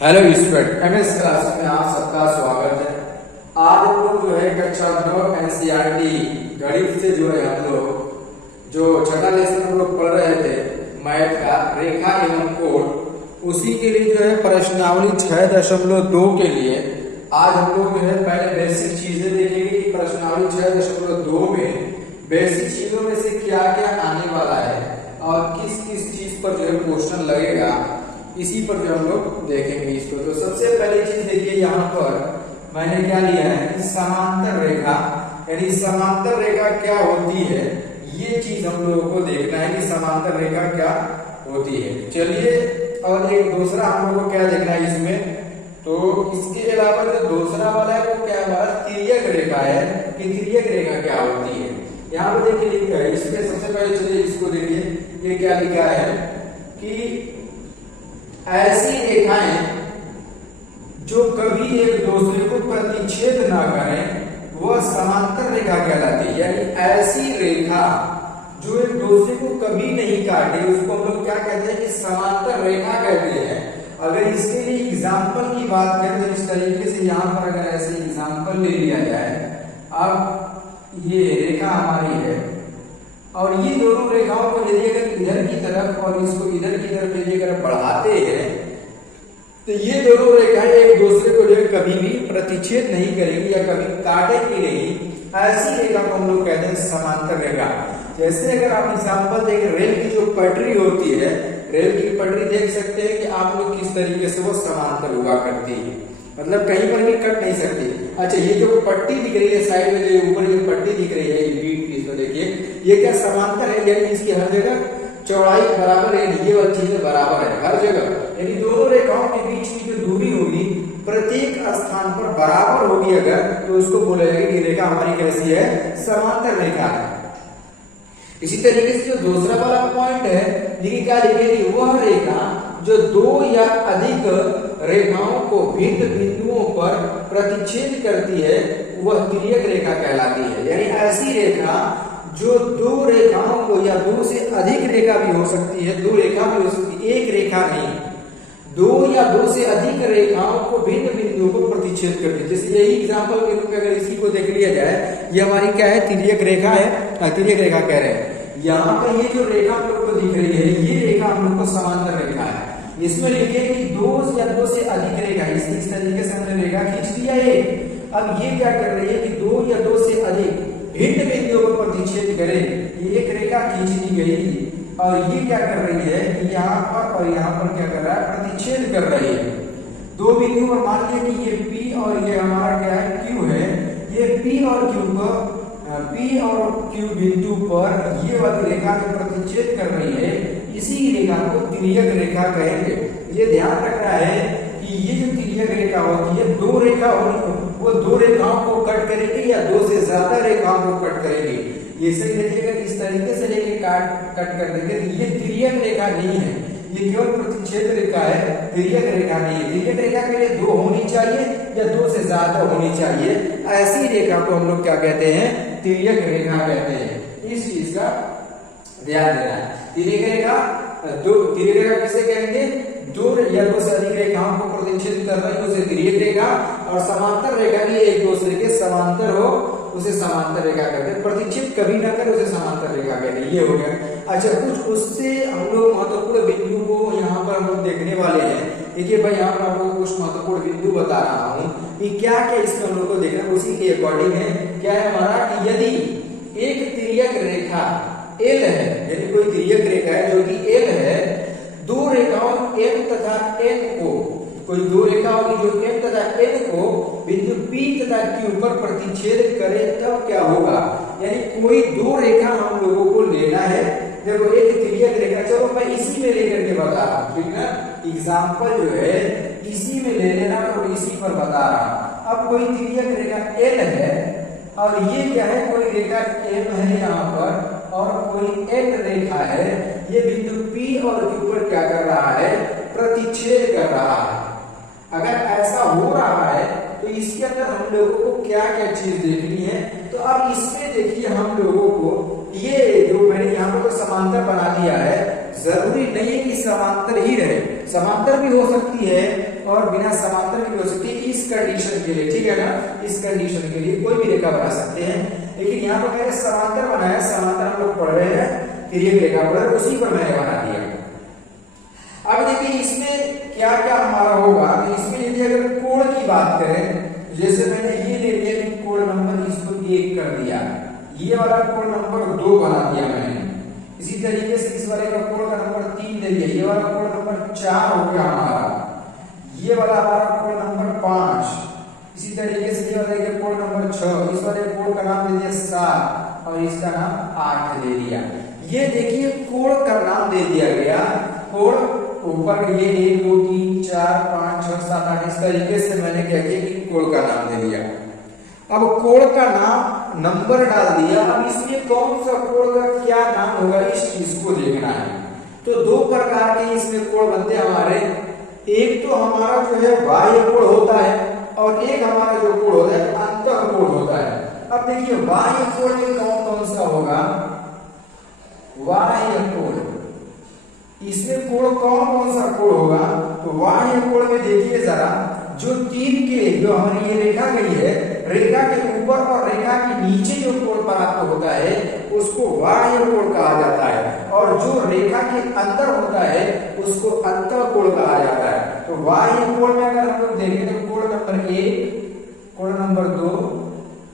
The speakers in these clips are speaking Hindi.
हेलो स्टूडेंट, एमएस क्लास में आप सबका स्वागत है। आज हम लोग जो है कक्षा 9 एनसीईआरटी गणित से जो है हम लोग जो छठा लेसन हम लोग पढ़ रहे थे मैथ का रेखा एवं कोण, उसी के लिए जो है प्रश्नावली 6.2 के लिए आज हम लोग जो है पहले बेसिक चीजें देखेंगे कि प्रश्नावली 6.2 में बेसिक चीजों में से क्या क्या आने वाला है और किस किस चीज पर जो है क्वेश्चन लगेगा, इसी पर जो हम लोग देखेंगे इसको। तो सबसे पहली चीज देखिए, यहाँ पर मैंने क्या लिया है कि समांतर रेखा, यानी समांतर रेखा क्या होती है, ये चीज हम लोगों को देखना है कि समांतर रेखा क्या होती है। चलिए, और एक दूसरा हम लोगों को क्या देखना है इसमें, तो इसके अलावा जो दूसरा वाला है वो क्या हमारा तिर्यक रेखा है कि तिर्यक रेखा क्या होती है। यहाँ पे देखिए लिखा है, इसमें सबसे पहले चलिए इसको देखिए, ये क्या लिखा है कि ऐसी रेखाएं जो कभी एक दूसरे को प्रतिच्छेद ना करें वह समांतर रेखा कहलाती है। यानी ऐसी रेखा जो एक दूसरे को कभी नहीं काटे उसको हम लोग क्या कहते हैं कि समांतर रेखा कहते हैं। अगर इसके लिए एग्जाम्पल की बात करें तो इस तरीके से यहाँ पर अगर ऐसे एग्जाम्पल ले लिया जाए, अब ये रेखा हमारी है और ये दोनों रेखाओं को यदि अगर इधर की तरफ और इसको इधर की तरफ यदि अगर बढ़ाते हैं तो ये दोनों रेखाएं एक दूसरे को जो कभी भी प्रतिच्छेद नहीं करेंगी या कभी काटेंगी नहीं। ऐसी रेखा को हम लोग कहते हैं समांतर रेखा। जैसे अगर आप एग्जाम्पल देखें, रेल की जो पटरी होती है, रेल की पटरी देख सकते हैं कि आप लोग किस तरीके से वो समांतर हुआ करती है, मतलब कहीं पर भी कट नहीं सकती। अच्छा, ये जो पट्टी दिख रही है साइड में, जो ऊपर जो पट्टी दिख रही है इसको देखिए, ये क्या समांतर है, यानी इसकी हर जगह चौड़ाई बराबर है, ये वाली चीजें बराबर है हर जगह। यानी दोनों रेखाओं के बीच की जो दूरी होगी प्रत्येक स्थान पर बराबर होगी अगर, तो उसको बोलेगा कि रेखा हमारी कैसी है, समांतर रेखा है। इसी तरीके से जो दूसरा वाला पॉइंट है, देखिए क्या लिखेगी, वह रेखा जो दो या अधिक रेखाओं को भिन्न बिंदुओं पर प्रतिच्छेद करती है वह तिर्यक रेखा कहलाती है। यानी ऐसी रेखा जो दो रेखाओं को, या दो से अधिक रेखा भी हो सकती है, दो रेखा भी हो सकती है, एक रेखा नहीं, दो या दो से अधिक रेखाओं को भिन्न बिंदुओं को प्रतिच्छेद करती है। जैसे यही एग्जांपल के रूप में अगर इसी को देख लिया जाए, ये हमारी क्या है, तिर्यक रेखा है, तिर्यक रेखा कह रहे हैं। यहाँ पर ये जो रेखा हम लोग को दिख रही है, ये रेखा हम लोग को समांतर रेखा है। इसमें लिखिए कि दो या दो से अधिक रेखा, इस तरीके से हमने रेखा खींच दिया है। अब ये क्या कर रही है कि दो या दो से अधिक भिन्न बिंदुओं को प्रतिच्छेद करे, ये एक रेखा खींच दी गई और ये क्या कर रही है कि यहाँ पर और यहाँ पर क्या कर रहा है, प्रतिच्छेद कर रही है दो बिंदु पर। मान लीजिए कि ये P और ये हमारा क्या है, Q है, ये P और Q पर, P और Q बिंदु पर ये वाली रेखा जो प्रतिच्छेद कर रही है, इसी रेखा को तिर्यक रेखा कहेंगे। ये ध्यान रखना है कि ये जो तिर्यक रेखा होती है, दो रेखा होगी, वो दो रेखाओं को कट करेगी या दो से ज्यादा रेखाओं को कट करेगी। ये सही देखिएगा, इस तरीके से लेके कट कर देंगे, ये तिर्यक रेखा नहीं है, ये केवल प्रतिच्छेद रेखा है, तिर्यक रेखा नहीं है। तिर्यक रेखा के लिए दो होनी चाहिए या दो से ज्यादा होनी चाहिए। ऐसी रेखा को हम लोग क्या कहते हैं, तिर्यक रेखा कहते हैं। इस चीज का ध्यान देना है। तिर्यक रेखा, तिर्यक रेखा किसे कहेंगे, दो या दो से अधिक रेखाओं को प्रतिच्छेद कर रही है उसे तिर्यक रेखा, और समांतर रेखा भी एक दूसरे के समांतर हो उसे समांतर रेखा कहते हैं। प्रतिच्छेद कभी ना करे उसे समांतर रेखा कहते हैं। ये हो गया। अच्छा, कुछ उससे हम लोग महत्वपूर्ण बिंदु को यहाँ पर हम लोग देखने वाले हैं। देखिए भाई, यहाँ पर आप लोगों को कुछ महत्वपूर्ण बिंदु बता रहा हूँ कि क्या क्या इसमें हम लोग को देखना, उसी के अकॉर्डिंग है। क्या है हमारा कि यदि एक तिर्यक रेखा L है, यानी कोई तिर्यक रेखा है जो कि L है, दो रेखाओं M तथा N को, कोई दो रेखा होगी जो M तथा N को बिंदु P तथा Q पर प्रतिच्छेद करे, तब क्या होगा। यानी कोई दो रेखा हम लोगों को लेना है। देखो एक तिर्यक रेखा, चलो मैं इसी में लेकर के बता रहा हूँ, ठीक है, एग्जाम्पल जो है इसी में ले लेना और इसी पर बता रहा हूँ। अब कोई तिर्यक रेखा L है और ये क्या है, कोई रेखा M है यहाँ पर और कोई N रेखा है, ये बिंदु P और Q पर क्या कर रहा है, प्रतिच्छेद कर रहा है। अगर ऐसा हो रहा है तो इसके अंदर हम लोगों को क्या क्या चीज देखनी है, तो अब इसमें देखिए हम लोगों को ये जो मैंने यहाँ पर तो समांतर बना दिया है, जरूरी नहीं है कि समांतर ही रहे, समांतर भी हो सकती है और बिना समांतर भी हो सकती है इस कंडीशन के लिए, ठीक है ना। इस कंडीशन के लिए कोई भी रेखा बना सकते हैं, लेकिन यहाँ पर मैंने समांतर बनाया, समांतर हम लोग पढ़ रहे हैं, तिर्यक रेखा पढ़ रहे, उसी पर मैंने बना दिया। अब देखिए इसमें क्या क्या हमारा होगा, तो इसमें यदि अगर कोण की बात करें, जैसे मैंने ये ले लिया कि कोण नंबर इसको 1 कर दिया, ये वाला कोण नंबर 2 बना दिया मैंने, इसी तरीके से इस वाले का कोण का नंबर 3 ले लिया, ये वाला कोण नंबर 4 हो गया हमारा, ये वाला हमारा कोण नंबर 5, इसी तरीके से ये वाले का कोण नंबर 6, इस वाले कोण का नाम दे दिया 7 और इसका नाम 8 दे दिया। ये देखिए कोण का नाम दे दिया गया, कोण ऊपर ये 1 2 3 4 5 6 7 8 इस तरीके से मैंने क्या किया कि कोण का नाम दे दिया। अब कोण का नाम नंबर डाल दिया, अब इसमें कौन सा कोण का क्या नाम होगा इस चीज को देखना है। तो दो प्रकार के इसमें कोण बनते हैं हमारे, एक तो हमारा जो है बाह्य कोण होता है और एक हमारा जो कोण होता है अंतः कोण होता है। अब देखिए बाह्य कोण में कौन कौन सा होगा, बाह्य कोण, इसमें कोण कौन कौन सा कोण होगा, तो बाह्य कोण में देखिए जरा, जो तीर के जो हमारी ये रेखा गई है, रेखा के ऊपर और रेखा के नीचे जो कोण प्राप्त होता है उसको बाह्य कोण कहा जाता है, और जो रेखा के अंदर होता है उसको अंतः कोण कहा जाता है। तो बाह्य कोण में अगर हम लोग देखें तो कोण नंबर 1, कोण नंबर 2,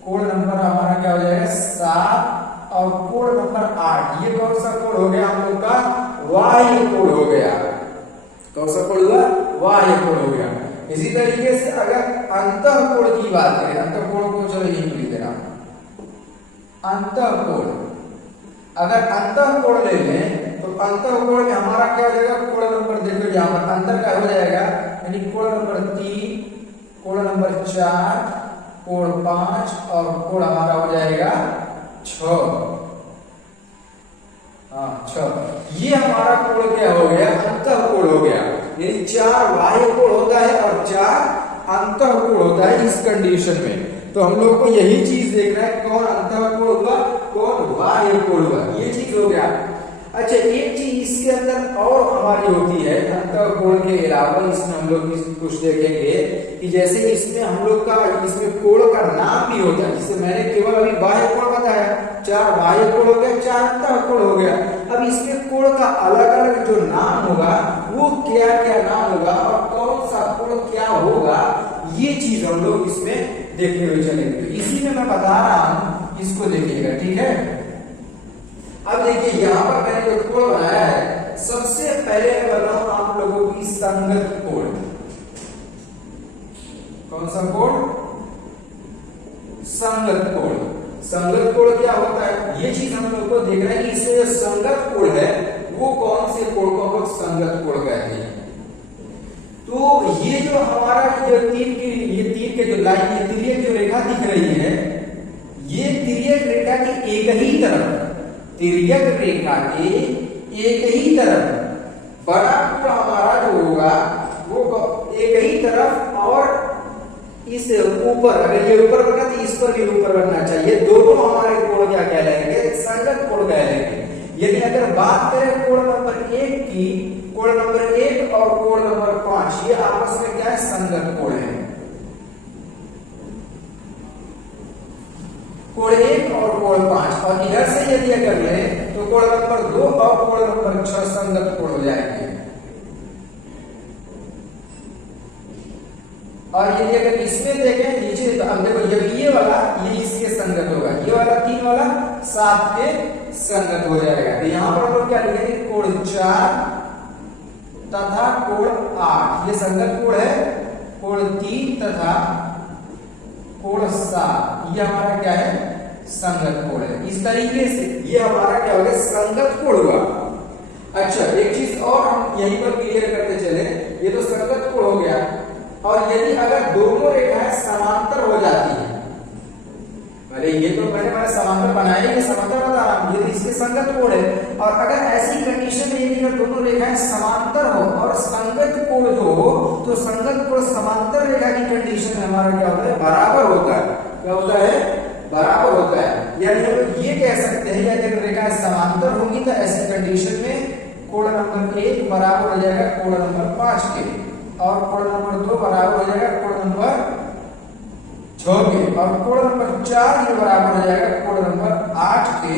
कोण नंबर हमारा क्या हो जाएगा 7 और कोण नंबर 8, ये कौन सा कोण हो गया हम लोग का, बाह्य कोण हो गया। कौन सा कोण हुआ, बाह्य कोण हो गया। इसी तरीके से अगर अंतः कोण की बात करें, अंतः कोण को चलो यही लिख देना, अंतः कोण, अगर अंतः कोण ले लें तो अंतः कोण में हमारा क्या हो जाएगा, कोण नंबर देखो यहाँ पर अंतर का हो जाएगा, यानी कोण नंबर 3, कोण नंबर 4, कोण 5 और कोण हमारा हो जाएगा 6। हाँ 6, ये हमारा कोण क्या हो गया, अंतः कोण हो गया। यानी 4 बाह्य कोण होता है और 4 अंतः कोण होता है इस कंडीशन में। तो हम लोग को यही चीज देखना है, कौन अंतः कोण हुआ, कौन बाह्य कोण हुआ, ये चीज हो गया। अच्छा एक चीज इसके अंदर और हमारी होती है अंतः कोण के अलावा, इसमें हम लोग कुछ देखेंगे कि जैसे इसमें हम लोग का इसमें कोण का नाम भी होता है, जिससे मैंने केवल अभी बाह्य कोण बताया, 4 बाह्य कोण हो गया, 4 अंतः कोण हो गया। अब इसमें कोण का अलग अलग जो नाम होगा वो क्या क्या नाम होगा और कौन सा कोण क्या होगा, ये चीज हम लोग इसमें देखते हुए चलेंगे। तो इसी में मैं बता रहा हूं, इसको देखिएगा, ठीक है। अब देखिए यहाँ पर मैंने जो कोण बनाया है, सबसे पहले मैं बताऊं आप लोगों की संगत कोण। कौन सा कोण, संगत कोण। संगत कोण क्या होता है, ये चीज हम लोग को देखना है कि इसमें जो संगत कोण है वो कौन से कोण को हम लोग संगत कोण कहते हैं। तो ये जो हमारा जो तीर के जो लाइन, ये तिर्यक जो रेखा दिख रही है, ये तिर्यक रेखा की एक ही तरफ, तिर्यक रेखा के एक ही तरफ बड़ा कोण हमारा जो होगा वो एक ही तरफ, और इस ऊपर अगर ये ऊपर बना तो इस पर भी ऊपर बनना चाहिए, दोनों हमारे कोण क्या कहलाएंगे, संगत कोण कहलाएंगे। यदि अगर बात करें कोण नंबर 1 की, कोण नंबर 1 और कोण नंबर 5 ये आपस में क्या है, संगत कोण है। कोण 1 और कोण 5, और इधर से यदि अगर लें तो कोण नंबर 2 और कोण नंबर 6 संगत कोण हो जाएंगे। और यदि अगर इसमें देखें नीचे, तो अब देखो जब ये वाला ये इसके संगत होगा, ये वाला 3 वाला 7 के संगत हो जाएगा। तो यहाँ पर हम लोग क्या लिखेंगे, कोण 4 तथा कोण 8 ये संगत कोण है, कोण 3 तथा कोण 7 ये हमारा क्या है, संगत कोण है। इस तरीके से ये हमारा क्या हो गया, संगत कोण हुआ। अच्छा एक चीज और हम यहीं पर क्लियर करते चले, ये तो संगत कोण हो गया, और यदि अगर दोनों रेखाएं समांतर हो जाती है, अरे ये तो मैंने समांतर बनाया ही, समांतर बता रहा हूं, यदि इसके संगत कोण है, और अगर ऐसी कंडीशन में यदि अगर दोनों रेखाएं समांतर हो और संगत कोण जो हो, तो संगत कोण समांतर रेखा की कंडीशन में हमारा क्या होता है, बराबर होता है। क्या होता है, बराबर होता है। यानी हम ये कह सकते हैं यदि अगर रेखाएं समांतर होंगी तो ऐसी कंडीशन में कोण नंबर 1 बराबर हो जाएगा कोण नंबर 5 के, और कोण नंबर 2 बराबर हो जाएगा कोण नंबर 6 के, और कोण नंबर 4 ये बराबर हो जाएगा कोण नंबर 8 के,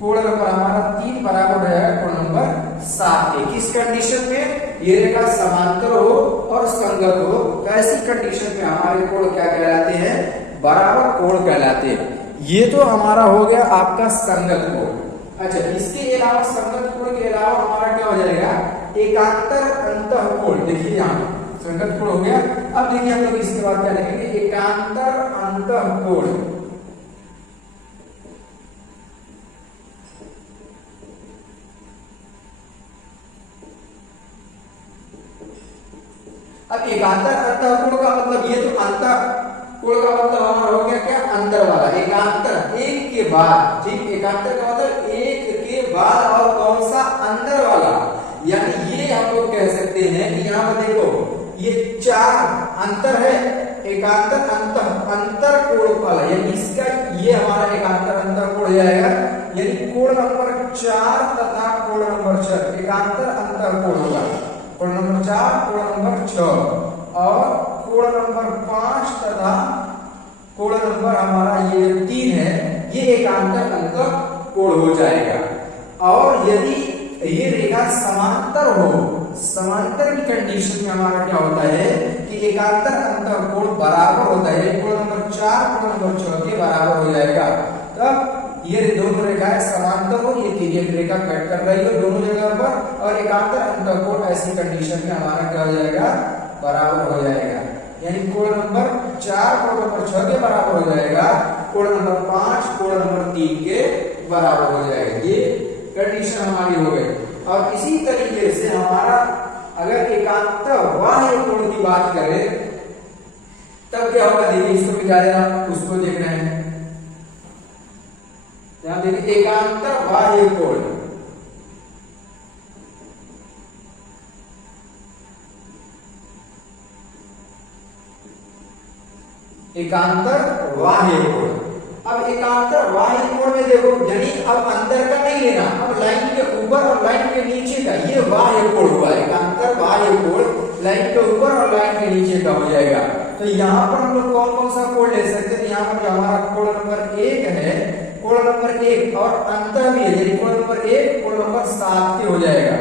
कोण नंबर हमारा 3 बराबर हो जाएगा कोण नंबर 7 के। किस कंडीशन में? ये रेखा समांतर हो और संगत हो, ऐसी कंडीशन में हमारे कोण क्या कहलाते हैं? बराबर कोण कहलाते हैं। ये तो हमारा हो गया आपका संगत कोण। अच्छा, इसके अलावा संगत कोण के अलावा हमारा क्या हो जाएगा? एकांतर अंतःकोण। देखिए यहाँ संगत कोण हो गया। अब देखिए हम लोग इसके बाद क्या लिखेंगे? एकांतर अंतःकोण। अब एकांतर अंतःकोण का मतलब, ये तो अंतःकोण का मतलब हमारा हो गया क्या? अंतर वाला। एकांतर एक के बाद, ठीक, एकांतर का मतलब एक के बाद और कौन सा? अंदर वाला। यानी ये हम लोग कह सकते हैं कि यहाँ पर देखो ये 4 अंतर है, एकांतर अंतर कोण वाला, यानी इसका ये हमारा एकांतर अंतर कोण हो जाएगा। यानी कोण नंबर 4 तथा कोण नंबर 6 एकांतर अंतर कोण होगा। कोण नंबर 4, कोण नंबर 6 और कोण नंबर 5 तथा कोण नंबर हमारा ये 3 है, ये एकांतर अंतर कोण हो जाएगा। और यदि ये रेखा समांतर हो, समांतर की कंडीशन में हमारा क्या होता है कि एकांतर अंतर कोण बराबर होता है। कोण नंबर 4 कोण नंबर 6 के बराबर हो जाएगा। तब ये दोनों रेखाएं समांतर हो, ये तिर्यक रेखा कट कर रही हो दोनों जगह पर, और एकांतर अंतःकोण ऐसी कंडीशन में हमारा क्या हो जाएगा? बराबर हो जाएगा। यानी कोण नंबर 4 कोण नंबर 6 के बराबर हो जाएगा, कोण नंबर 5 कोण नंबर 3 के बराबर हो जाएगा। ये कंडीशन हमारी हो गई। और इसी तरीके से हमारा अगर एकांतर बाह्य कोण की बात करें तब क्या होगा? देखिए इसको मिटा देना, उसको देख रहे हैं। यहां देखिए एकांतर बाह्य कोण, एकांतर बाह्य कोण। अब एकांतर बाह्य कोण में देखो, यानी अब अंदर का नहीं लेना, अब लाइन के ऊपर और लाइन के नीचे का, ये बाह्य कोण हुआ। एकांतर बाह्य कोण लाइन के ऊपर और लाइन के नीचे का हो जाएगा। तो यहाँ पर हम लोग कौन कौन सा कोण ले सकते हैं? यहाँ पर हमारा कोण नंबर 1 है, कोण नंबर 1 और अंतर भी है, कोण नंबर 1 कोण नंबर 7 के हो जाएगा।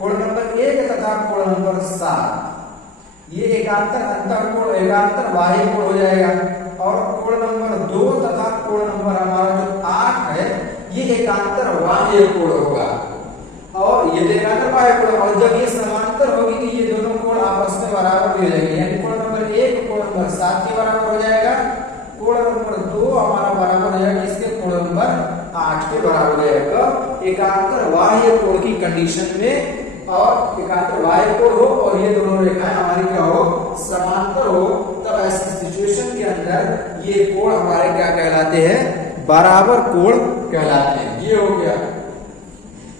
कोण नंबर 1 तथा कोण नंबर 7 ये एकांतर अंतःकोण, एकांतर बाह्य कोण हो जाएगा। और कोण नंबर 2 तथा कोण नंबर हमारा जो 8 है, ये एकांतर बाह्य कोण होगा। और ये एकांतर बाह्य कोण, और जब ये समांतर होगी तो ये दोनों कोण आपस में बराबर भी हो जाएंगे। यानी कोण नंबर 1 कोण नंबर 7 के बराबर हो जाएगा, कोण नंबर 2 हमारा बराबर हो जाएगा इसके कोण नंबर 8 के बराबर हो जाएगा। एकांतर बाह्य कोण की कंडीशन में, और एकांतर बाह्य कोण हो और ये दोनों रेखाएं हमारी क्या हो? समांतर हो, तब ऐसी सिचुएशन के अंदर ये कोण हमारे क्या कहलाते हैं? बराबर कोण कहलाते हैं। ये हो गया।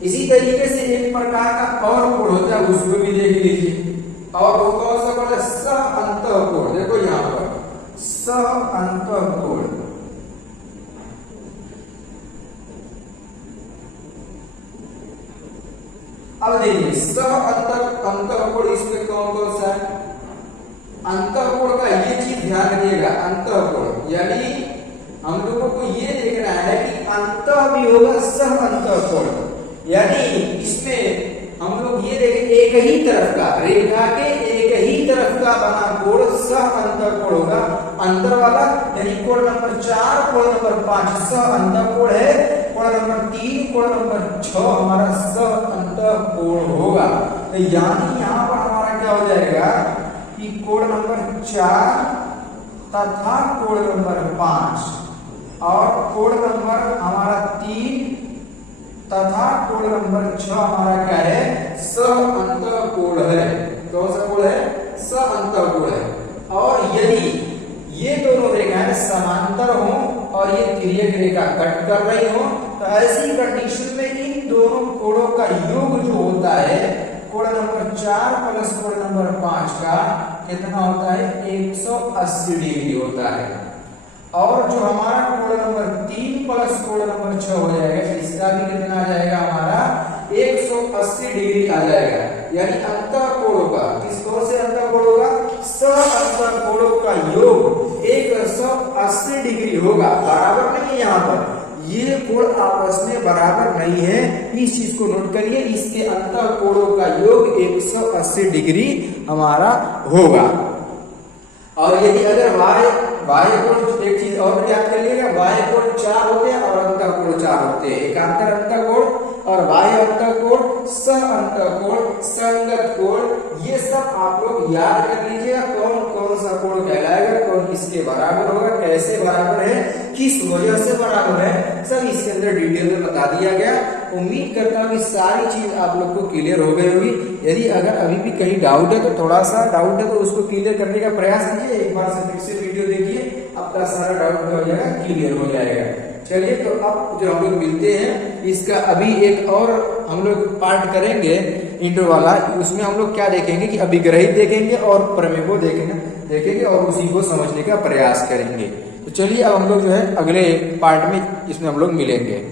इसी तरीके से एक प्रकार का और कोण होता है, उसको भी देख लीजिए। और वो कौन सा कोण है? सह अंतःकोण। देखो यहाँ पर सह अंतःकोण। अब देखिए सह अंतःकोण, इसमें कौन कौन सा है? अंतःकोण का ये चीज ध्यान रखिएगा, अंतःकोण यानी हम लोगों को ये देखना है कि अंतः भी होगा सह अंतःकोण, यानी इसमें हम लोग ये देखें एक ही तरफ का, रेखा के एक ही तरफ का बना कोण सह अंतःकोण होगा। अंतर वाला यानी कोण नंबर 4 कोण नंबर 5 सह अंतःकोण है, कोण नंबर 3 कोण नंबर 6 हमारा सह अंतःकोण होगा। तो यानी यहाँ पर हमारा क्या हो जाएगा कि कोण नंबर 4 तथा कोण नंबर 5 और कोण नंबर हमारा 3 तथा कोण नंबर 6 हमारा क्या है? सह अंतःकोण है। कौन सा कोण है? सह अंतःकोण है। और यदि ये दोनों रेखाएं समांतर हों और ये तिर्यक रेखा कट कर रही हो, तो ऐसी कंडीशन में इन दोनों कोणों का योग जो होता है, कोण नंबर 4 प्लस कोण नंबर 5 का कितना होता है? 180 डिग्री होता है। और जो हमारा कोण नंबर 3 प्लस कोण नंबर 6 हो जाएगा, इसका भी कितना आ जाएगा? हमारा 180 डिग्री आ जाएगा, यानी अंतःकोणों का, किस कौन से अंतःकोणों का, अंतःकोणों का योग 180 डिग्री होगा। बराबर नहीं है, यहाँ पर ये कोण आपस में बराबर नहीं है, इस चीज को नोट करिए। इसके अंतःकोणों का योग 180 डिग्री हमारा होगा। और यदि अगर बाह्य कोण, एक चीज और याद कर लीजिएगा, बाह्य कोण 4 होते हैं और अंतःकोण 4 होते हैं, एकांतर अंतःकोण और बाह्य अंतःकोण, सह अंतःकोण, संगत कोण, ये सब आप लोग याद कर लीजिएगा। कौन कौन सा कोण कहलाएगा, कौन किसके बराबर होगा, कैसे बराबर है, किस वजह से बराबर है, सब इसके अंदर डिटेल में बता दिया गया। उम्मीद करता हूँ कि सारी चीज आप लोग को क्लियर हो गई होगी। यदि अगर अभी भी कहीं डाउट है तो थोड़ा सा डाउट है तो उसको क्लियर करने का प्रयास कीजिए। एक बार से फिर से वीडियो देखिए, आपका सारा डाउट हो जाएगा, क्लियर हो जाएगा। चलिए, तो अब जो हम लोग मिलते हैं, इसका अभी एक और हम लोग पार्ट करेंगे इंट्रो वाला। उसमें हम लोग क्या देखेंगे कि अभिग्रहित देखेंगे और प्रमेय को देखेंगे और उसी को समझने का प्रयास करेंगे। तो चलिए, अब हम लोग जो है अगले पार्ट में इसमें हम लोग मिलेंगे।